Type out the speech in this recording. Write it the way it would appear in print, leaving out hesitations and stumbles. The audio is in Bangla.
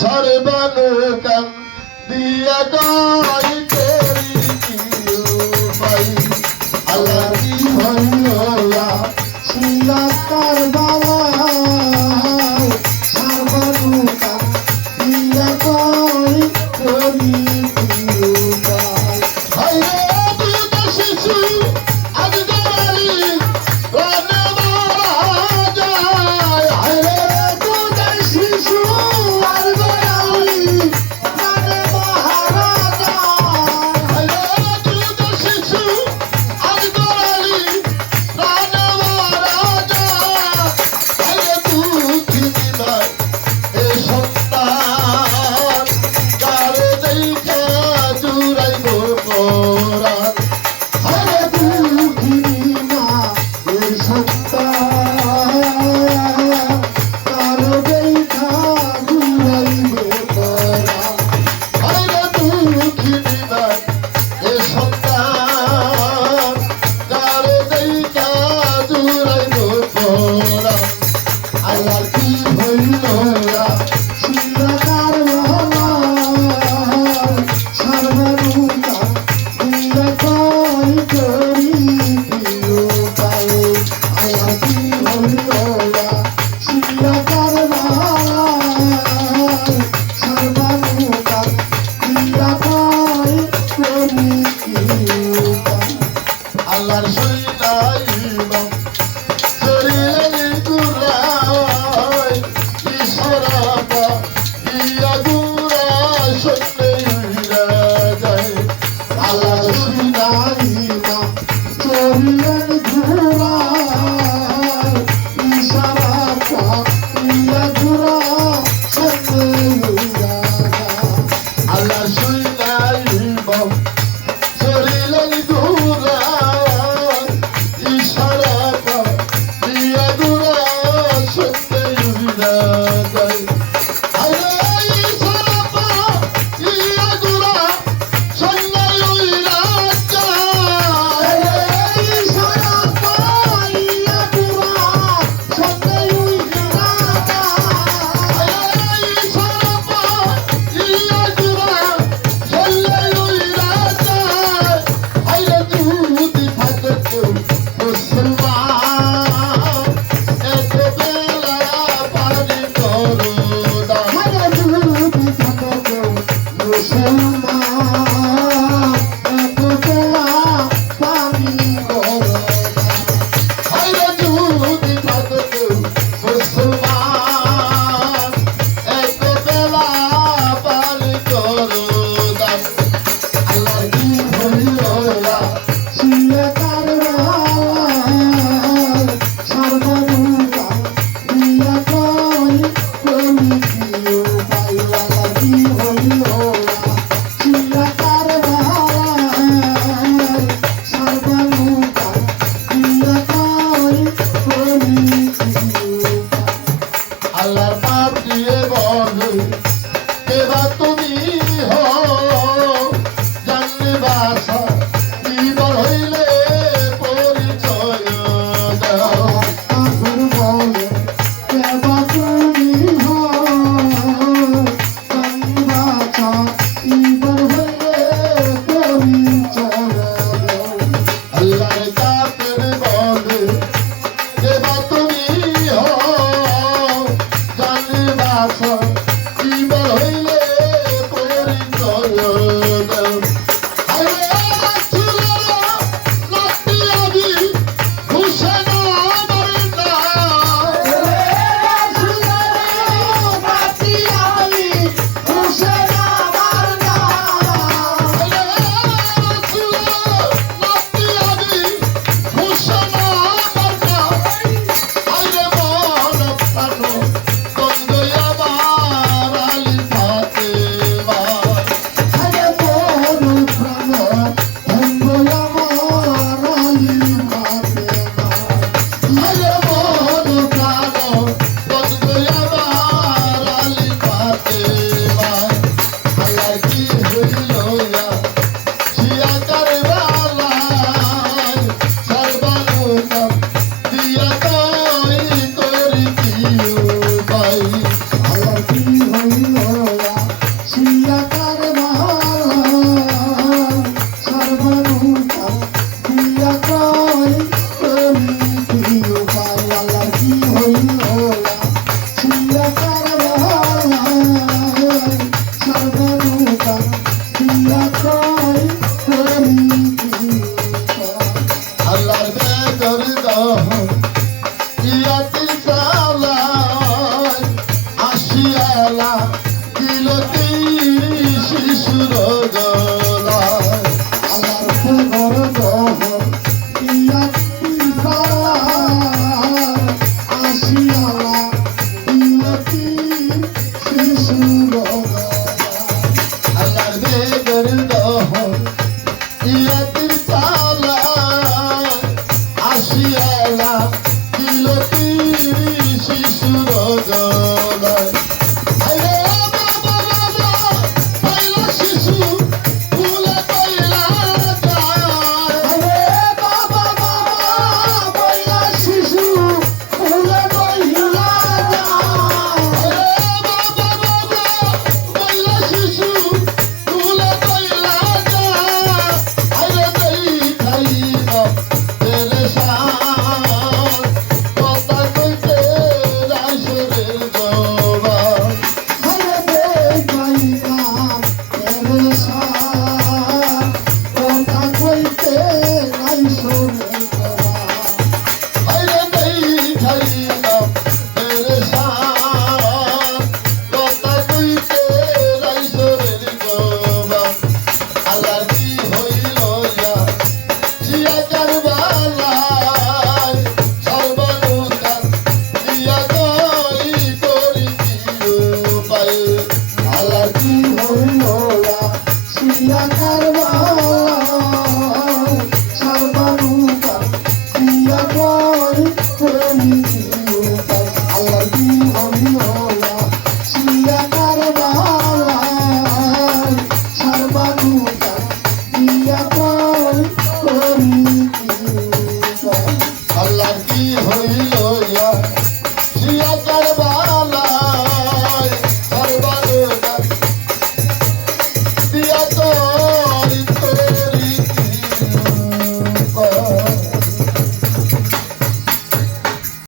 সর্বলোকম দিয়া গাই করি ভাই আল্লাহ কি হইয়া শিলাকার বাবা সর্বলোকম দিয়া গাই করি আল্লাহর সইনাইবাম চরিলেন গুরাই ঈশ্বরাবা ইয়া গুরা সন্নে উইরা যায় আল্লাহর সইনাইবাম চরিলেন গুরাই ঈশ্বরাবা ইয়া গুরা সন্নে উইরা যায় আল্লাহর সইনাইবাম চরিলেন আল্লাহর পাপ দিয়ে বলে কেবা তুমি হও জানলে বাসা জীবন হইলে পরিচয় দাও আগুন বলে কেবা তুমি হও জন্মাছা জীবন হইলে পরিচয় দাও আল্লাহর কাফের বলে কেবা তুমি হও জানলে বাসা আসিয়ালা দিল শিশুর গলায় আল্লাহর ফেগর দহর ইয়া তিসালা আসিয়ালা ইয়তি শিশুর আল্লাহর বেগর দহর ইয়াতির চালা আসিয়ালা দিল শিশুর গলায় আরে বাবা বাবা পাইলা শিশু ফুলে পাইলা যায় আরে বাবা বাবা বইলা শিশু ফুলে বইলা যায় আরে বাবা বাবা পাইলা শিশু ফুলে পাইলা যায় আরে দেই খাইনা তেরে শান কথা কইতে রাইসের জবা আরে বেগাইনা তেরে সাথ কথা কইতে নাই শুনে তোমার আরে দেই খাইনা তেরে শান কথা কইতে রাইসের জবা আল্লাহ কি হইল ইয়া জিয়া কারবালায় সর্বলোকা দিয়া গই করি দিও পায় আল্লাহ কি হইল সিয়া কারবা সর্বনুকা দিয়া